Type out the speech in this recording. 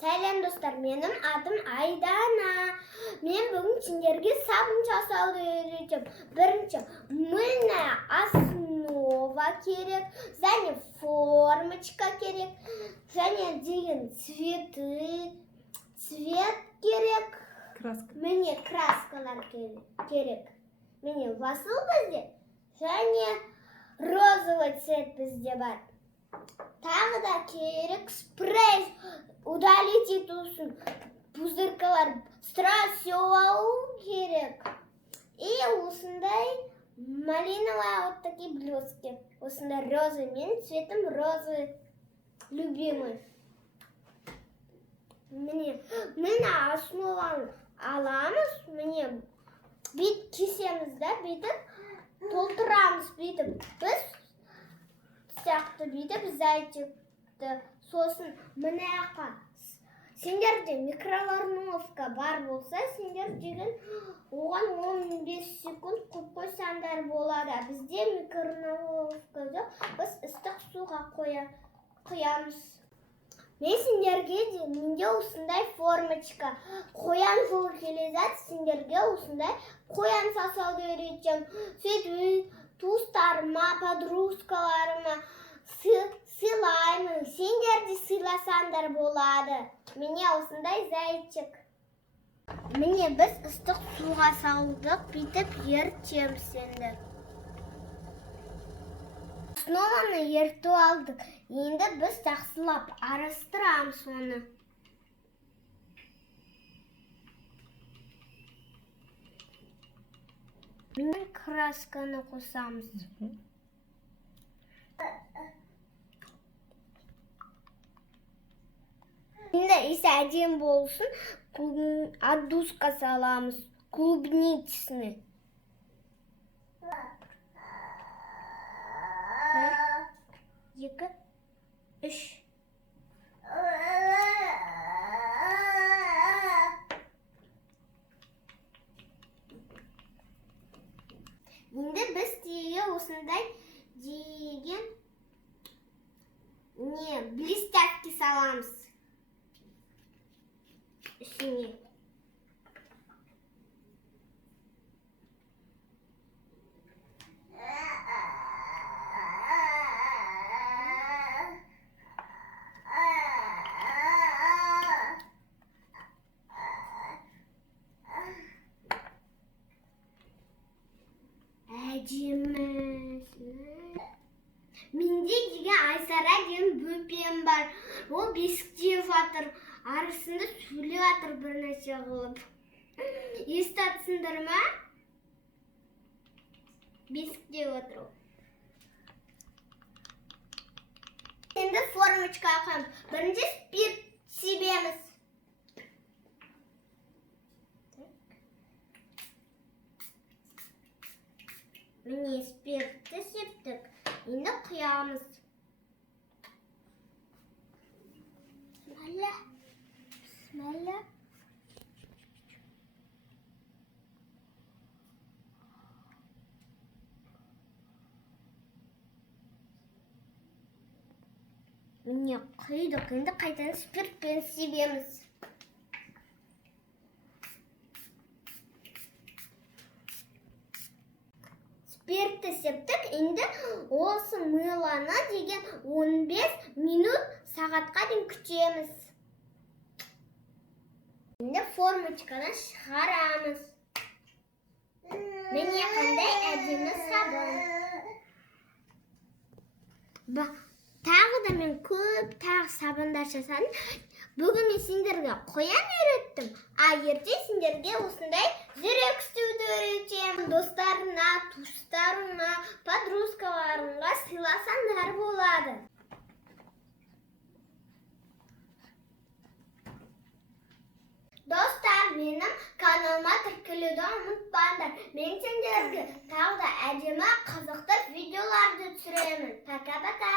Сәлем достар, менің атым Айдана. Мен бүгін сендерге сабын жасауды үйретем. Бірінші, мыльная основа керек, және формочка керек, және деген цвет керек. Міне краскалар керек. Міне жасыл бізде, және розовый цвет бізде бар. Тағы да керек спрей удалить етусін пузыркалар страсеу керек. И осындай малиновая вот такие блестки. Осындай розовый. Менің цветім розовый. Любимый. Міне основаны аламыз. Міне бүйтіп кесеміз да, бүйтіп толтырамыз, бүйтіп. Біз сияқты бүйтіп зайчикті. Сосын мынаяққа сендерде микроволновка бар болса, сендер деген оған 15 секунд қойып қойсаңдар болады. Бізде микроволновка жоқ, біз ыстық суға құямыз. Мен сендерге менде осындай формочка қоян жолы келе жатыр, сендерге осындай қоян жасауды үйретем. Сөйтіп туыстарыма, подружкаларыма сыйлаймын. Сендер де сыйласаңдар болады. Міне осындай зайчик. Міне біз ыстық суға салдық, бүйтіп ертеміз енді. Основаны ертіп алдық. Енді біз жақсылап арастырамыз оны. Мен красканы қосамыз. Енді иісі әдем болсын, отдушка саламыз, клубничный. 1, 2, 3. Енді біз теге осындай деген блестяшки саламыз үстіне. Менде деген Айсара деген бөпем бар. Ол бесікте жатыр. Арасында сөйлеп жатыр бір нәрсе қылып. Естатсыңдар ма? Бесікте отыр. Енді формочка қойамыз. Бірінші спирт себеміз. Міне спиртті септік. Енді құямыз. Бісміллә. Міне құйдық. Енді қайтадан спиртпен себеміз. Спиртті септік. Енді осы мыланы деген 15 минут сағатқа дейін күтеміз. Енді формочкадан шығарамыз. Міне қандай әдемі сабын. Тағы да мен көп сабындар жасадым. Бүгін мен сендерге қоян үйреттім. Ерте сендерге осындай жүрек істеуді үйретем. Достарына, туыстарына, подружкаларыңа сыйласаңдар болады. Достар, менің каналыма тіркелуді ұмытпаңдар. Мен сендерге тағы да әдемі қызықты видеоларды түсіремін. Пока-пока.